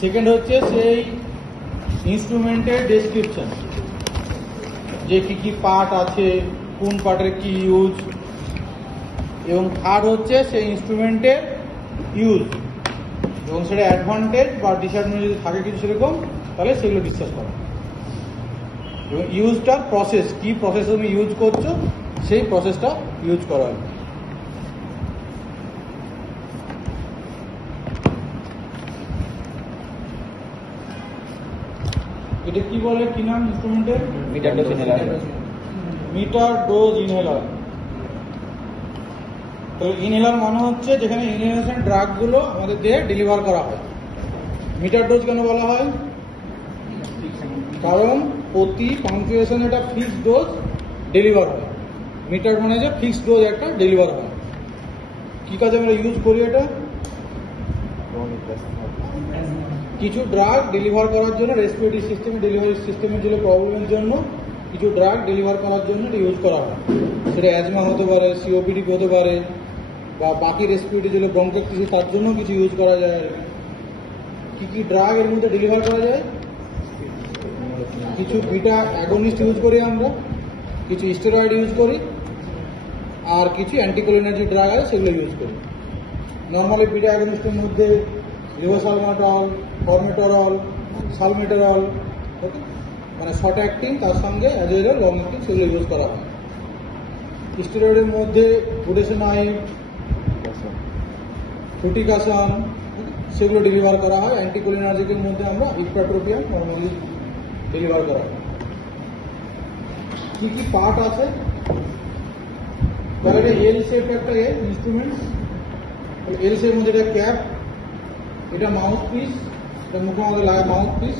Second হচ্ছে সেই ইনস্ট্রুমেন্টের description, যে কি কি পার্ট আছে, কোন পার্টের কি ইউজ, এবং থার্ড হচ্ছে সেই ইনস্ট্রুমেন্টের ইউজ এবং সেটা অ্যাডভান্টেজ বা ডিসঅ্যাডভান্টেজ যদি থাকে কিছু সেরকম, তাহলে সেগুলো ডিসকাস করা। এবং ইউজটার প্রসেস, কি প্রসেস তুমি ইউজ করছো সেই প্রসেসটা ইউজ করা হয়। এটা কি বলে, কি নাম ইনস্ট্রুমেন্টের? Meter dose inhaler. Meter dose inhaler. তো ইনহেলার মানে হচ্ছে যেখানে ইনহেলেশন ড্রাগগুলো আমাদের দেহে ডেলিভার করা হয়। মিটার ডোজ কেন বলা হয়? কারণ প্রতি পাংচুয়েশন একটা ফিক্সড ডোজ ডেলিভার হয়। মিটার মানে যে ফিক্সড ডোজ একটা ডেলিভার হয়। কি কাজে আমরা ইউজ করি এটা? কিছু ড্রাগ ডেলিভার করার জন্য, রেসপিরেটরি সিস্টেমে ডেলিভারি সিস্টেমের যে প্রবলেমের জন্য কিছু ড্রাগ ডেলিভার করার জন্য এটা ইউজ করা হয়। সেটা অ্যাজমা হতে পারে, সিওপিডি হতে পারে, বা বাকি রেসপিরেটরি যেগুলো ব্রঙ্কাইটিস তার জন্য কিছু ইউজ করা যায়। কি কি ড্রাগ এর মধ্যে ডেলিভার করা যায়? কিছু বিটা অ্যাগনিস্ট ইউজ করি আমরা, কিছু স্টেরয়েড ইউজ করি, আর কিছু অ্যান্টিকোলিনার্জিক ড্রাগ আছে সেগুলো ইউজ করি। নর্মালি বিটা অ্যাগনিস্টের মধ্যে রিভাসালমাটল, ফরমেটরল, সালমেটেরল, ওকে, মানে শর্ট অ্যাক্টিং, তার সঙ্গে অ্যাজ ওয়েল লং অ্যাক্টিং, সেগুলো ইউজ করা হয়। স্টেরয়েডের মধ্যে বুডেসেনাইড, ফ্লুটিকাসন, সেগুলো ডেলিভার করা হয়। অ্যান্টিকোলিনার্জিকের মধ্যে আমরা ইপ্রাট্রোপিয়াম নর্মালি ডেলিভার করা হয়। কি কি পার্ট আছে? তাহলে এল শেপ একটা ইনস্ট্রুমেন্ট, এল শেপের মধ্যে এটা ক্যাপ, এটা মাউথ পিস, এটা মুখে আমাদের লাগে মাউথ পিস,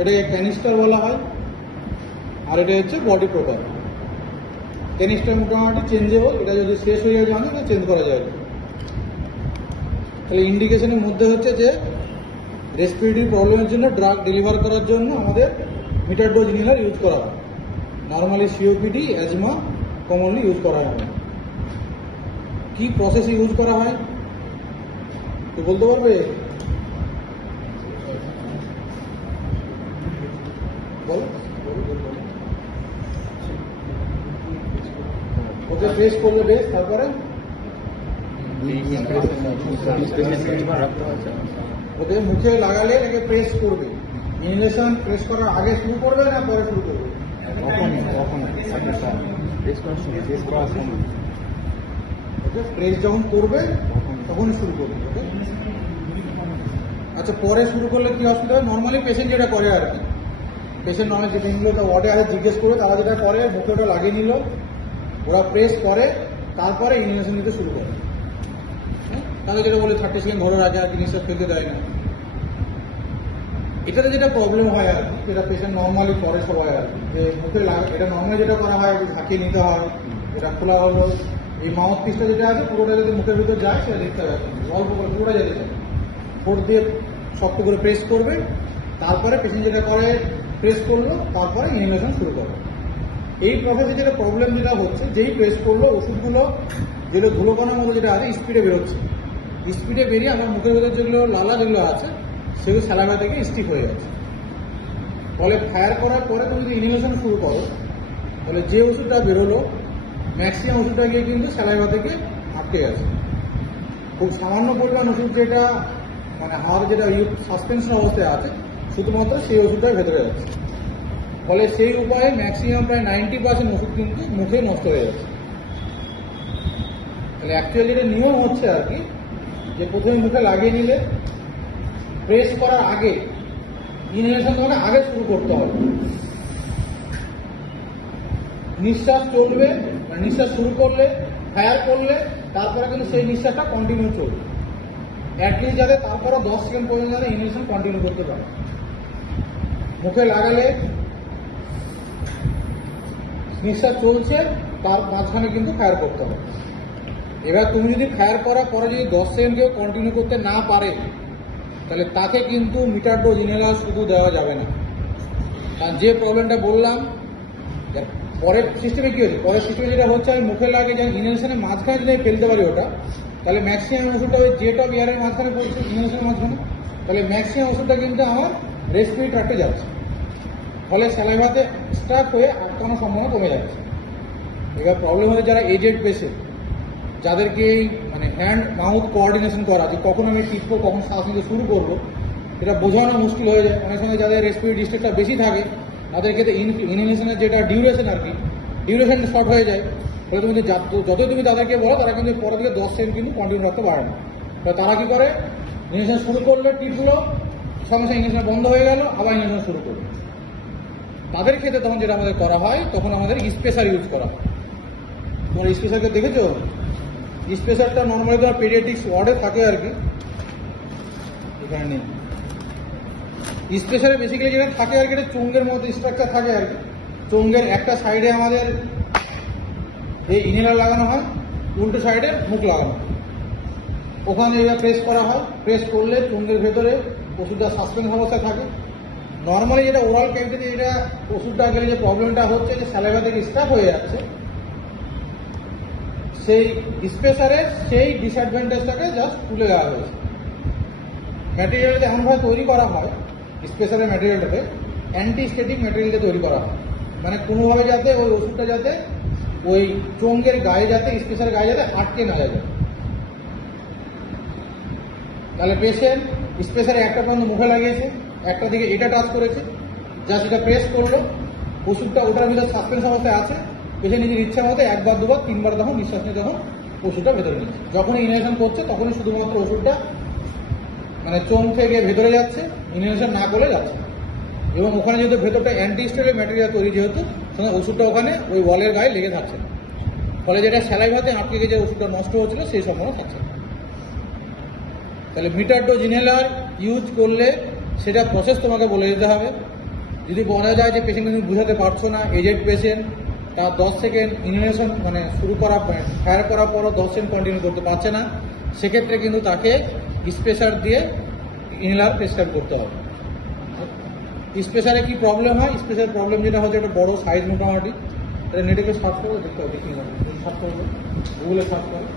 এটা ক্যানিস্টার বলা হয়, আর এটা হচ্ছে বডি প্রোপার। ক্যানিস্টার মোটামুটি চেঞ্জেবল, এটা যদি শেষ হয়ে যায় তাহলে চেঞ্জ করা যায়। তাহলে ইন্ডিকেশনের মধ্যে হচ্ছে যে রেসপিরেটরি প্রবলেমের জন্য ড্রাগ ডেলিভার করার জন্য আমাদের মিটার ডোজ ইনহেলার ইউজ করা হয়। Normally COPD, asthma commonly use করা হয়। কি প্রসেসে ইউজ করা হয় তো বলতে পারবে? বলো। ওকে প্রেস করলে বেশ, তারপরে ওকে মুখে লাগালে এটাকে প্রেস করবে। ইনহেলেশন প্রেস করার আগে শুরু করবে না পরে শুরু করবে? প্রেস যখন করবে তখনই শুরু করবে। আচ্ছা, পরে শুরু করলে কি অসুবিধা হয়? নর্মালি পেশেন্ট যেটা করে আর কি, পেশেন্ট নর্মালি যেটা নিল তো ওয়ার্ডে আগে জিজ্ঞেস করে তারা যেটা করে মুখে ওটা লাগিয়ে নিল, ওরা প্রেস করে, তারপরে ইনহেলেশন দিতে শুরু করে। তাহলে যেটা বলে 30 সেকেন্ড ধরে রাখে আর জিনিসটা ফেলতে দেয় না। এটাতে যেটা প্রবলেম হয় আর কি, যেটা পেশেন্ট নর্মালি করে সবাই আর কি, যে মুখে এটা নর্মালি যেটা করা হয় ঝাঁকিয়ে নিতে হয়, এটা খোলা হলো, এই মাউথ পিসটা যেটা আছে পুরোটা যদি মুখের ভিতর যায় সেটা দেখতে হবে, অল্প করে পুরোটা যেতে চায়, ফোর্ট দিয়ে শক্ত করে প্রেস করবে, তারপরে পেশেন্ট যেটা করে প্রেস করলো, তারপরে ইনহেলেশন শুরু করবে। এই প্রসেসে যেটা প্রবলেম যেটা হচ্ছে, যেই প্রেস করলো ওষুধগুলো যেগুলো ধুলোকণার মতো যেটা আছে স্পিডে বেরোচ্ছে, স্পিডে বেরিয়ে আমার মুখের ভেতর যেগুলো লালা যেগুলো আছে সেগুলো স্যালাইভা থেকে স্টিক হয়ে যাচ্ছে। ফলে ফায়ার করার পরে তুমি যদি ইনহেলেশন শুরু করো, তাহলে যে ওষুধটা বেরোলো ম্যাক্সিমাম ওষুধটা গিয়ে কিন্তু স্যালাইভা থেকে আটকে গেছে। খুব সামান্য পরিমাণ ওষুধ যেটা মানে হাড় যেটা সাসপেনশন অবস্থায় আছে শুধুমাত্র সেই ওষুধটাই ভেতরে যাচ্ছে। ফলে সেই উপায়ে ম্যাক্সিমাম প্রায় 90% ওষুধ কিন্তু মুখে নষ্ট হয়ে যাচ্ছে। তাহলে অ্যাকচুয়ালি যেটা নিয়ম হচ্ছে আর কি, যে প্রথমে মুখে লাগিয়ে নিলে প্রেস করার আগে ইনহেলেশন তোমাকে আগে শুরু করতে হবে। নিঃশ্বাস চলবে, মানে নিঃশ্বাস শুরু করলে ফায়ার করলে তারপরে কিন্তু সেই নিঃশ্বাসটা কন্টিনিউ চলবে, অ্যাটলিস্ট যাতে তারপরে 10 সেকেন্ড পর্যন্ত যাতে ইনহেলেশন কন্টিনিউ করতে পারে। মুখে লাগালে নিঃশ্বাস চলছে, তার মাঝখানে কিন্তু ফায়ার করতে হবে। এবার তুমি যদি ফায়ার করার পরে যদি 10 সেকেন্ড কেউ কন্টিনিউ করতে না পারে, তাহলে তাকে কিন্তু মিটার ডোজ ইনহেলার শুধু দেওয়া যাবে না। কারণ যে প্রবলেমটা বললাম, পরের সিস্টেমে কি হচ্ছে, পরের সিস্টেমে যেটা হচ্ছে আমি মুখে লাগে যেন ইনহেলেশনের মাঝখানে যদি ফেলতে পারি ওটা, তাহলে ম্যাক্সিমাম ওষুধটা ওই জেট অফ এয়ারের মাঝখানে পড়ছে, ইনহেলেশনের মাঝখানে, তাহলে ম্যাক্সিমাম ওষুধটা কিন্তু আমার রেসপিরেটরি ট্র্যাক্টে যাচ্ছে, ফলে স্যালাইভাতে স্টাক হয়ে আটকানোর সম্ভাবনা কমে যাচ্ছে। এবার প্রবলেম হচ্ছে যারা এজেড পেশেন্ট, যাদেরকে মানে হ্যান্ড মাউথ কোঅর্ডিনেশন করা, যে কখন আমি টিপবো কখন শ্বাস নিতে শুরু করবো, এটা বোঝানো মুশকিল হয়ে যায়। অনেক সময় যাদের রেসপিরেটরি ডিস্ট্রেসটা বেশি থাকে তাদের ক্ষেত্রে ইনহেলেশনের যেটা ডিউরেশন আর কি, ডিউরেশন শর্ট হয়ে যায়। তাহলে তুমি যতই তুমি তাদেরকে বলো, তারা কিন্তু পরের দিকে 10 সেকেন্ড কিন্তু কন্টিনিউ রাখতে পারে না। তারা কি করে, ইনহেলেশন শুরু করলে টিপগুলো সঙ্গে সঙ্গে ইনহেলেশন বন্ধ হয়ে গেল, আবার ইনহেলেশন শুরু করলো। তাদের ক্ষেত্রে তখন যেটা আমাদের করা হয়, তখন আমাদের স্পেসার ইউজ করা হয়। তোমরা স্পেসারকে দেখেছো? স্পেসারটা নর্মালি তোমার পেডিয়াট্রিক্স ওয়ার্ডে থাকে আর কি, এখানে নেই। স্পেসারে বেসিক্যালি যেটা থাকে আর কি, এটা চোঙের মধ্যে স্ট্রাকচার থাকে আর কি। চোঙের একটা সাইডে আমাদের এই ইনহেলার লাগানো হয়, উল্টো সাইডে মুখ লাগানো হয়। ওখানে এবার প্রেস করা হয়, প্রেস করলে চোঙের ভেতরে ওষুধটা সাসপেন্স অবস্থায় থাকে। নর্মালি যেটা ওরাল ক্যাভিটিতে যেটা ওষুধটা গেলে যে প্রবলেমটা হচ্ছে, যে স্যালাইভা থেকে স্টাক হয়ে যাচ্ছে, সেই স্পেসারের সেই ডিসঅ্যাডভান্টেজটাকে জাস্ট তুলে দেওয়া হয়েছে। ম্যাটেরিয়ালটা এমনভাবে তৈরি করা হয়, স্পেসারের ম্যাটেরিয়ালটাতে অ্যান্টি স্ট্যাটিক ম্যাটেরিয়াল দিয়ে তৈরি করা হয়, মানে কোনোভাবে যাতে ওই ওষুধটা যাতে ওই চোঙের গায়ে যাতে স্পেসারের গায়ে যাতে আটকে না যায়। তাহলে পেশেন্ট স্পেসারে একটা পর্যন্ত মুখে লাগিয়েছে, একটা দিকে এটা টাচ করেছে, জাস্ট এটা প্রেস করলো, ওষুধটা ওটার ভিতরে সাসপেন্স অবস্থায় আছে। পেশেন্ট নিজের ইচ্ছা মতো একবার দুবার তিনবার তখন নিঃশ্বাস নিয়ে তখন ওষুধটা ভেতরে নিচ্ছে। যখনই ইনহেলেশন করছে তখনই শুধুমাত্র ওষুধটা মানে চোঙ থেকে ভেতরে যাচ্ছে, ইনহেলেশন না করে যাচ্ছে। এবং ওখানে যেহেতু ভেতরটা অ্যান্টি স্টেরিক ম্যাটেরিয়াল তৈরি, যেহেতু ওষুধটা ওখানে ওই ওয়ালের গায়ে লেগে থাকছে না, ফলে যেটা স্যালাইভাতে আটকে গিয়ে যে ওষুধটা নষ্ট হচ্ছিল সেই সম্ভাবনা থাকছে না। তাহলে মিটার ডোজ ইনহেলার ইউজ করলে সেটা প্রসেস তোমাকে বলে দিতে হবে। যদি বলা যায় যে পেশেন্ট তুমি বুঝাতে পারছো না, এজেড পেশেন্ট, তার 10 সেকেন্ড ইনহেলেশন মানে শুরু করা ফায়ার করার পরও 10 সেকেন্ড কন্টিনিউ করতে পারছে না, সেক্ষেত্রে কিন্তু তাকে স্পেসার দিয়ে ইনহেলার প্রেসক্রাইব করতে হবে। স্পেসারে কি প্রবলেম হয়? স্পেসার প্রবলেম যেটা হচ্ছে, একটা বড় সাইজ মোটামুটি, এটা নেটে সার্চ করবো, দেখতে হবে, দেখিয়ে যাবে, সার্চ করবো, গুগলে সার্চ করো।